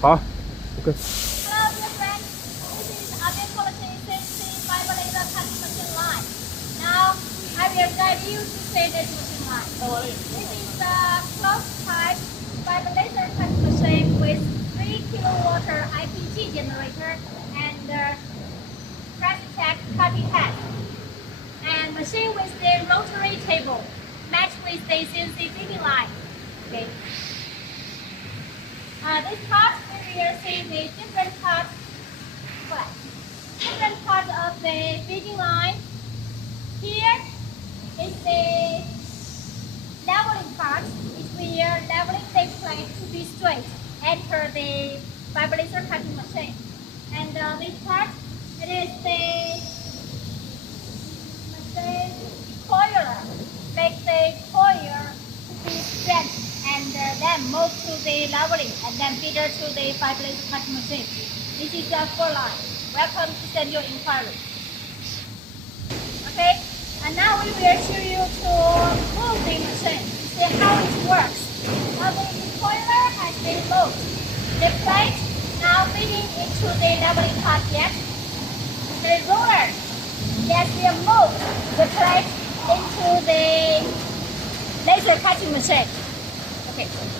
好，OK。Hello, dear friends. This is quality CNC fiber laser cutting machine line. Now, I will guide you to see this machine line. This is a closed type fiber laser cutting machine with 3 kilowatt IPG generator and pressing tech cutting head. And machine with the rotary table matched with the CNC feeding line. Okay. This part we will see the different parts of the feeding line. Here is the leveling part. It will leveling the plate to be straight. Enter the fiber laser cutting machine. And this part, it is the coiler. Make the coil to be straight and then move to the leveling and then feed it to the fiber laser cutting machine. This is the full line. Welcome to send your inquiry. Okay, and now we will show you to move the machine. See how it works. Now the coiler has been moved. The plate now feeding into the leveling part yet. The roller, yes, will move the plate into the laser cutting machine. Okay.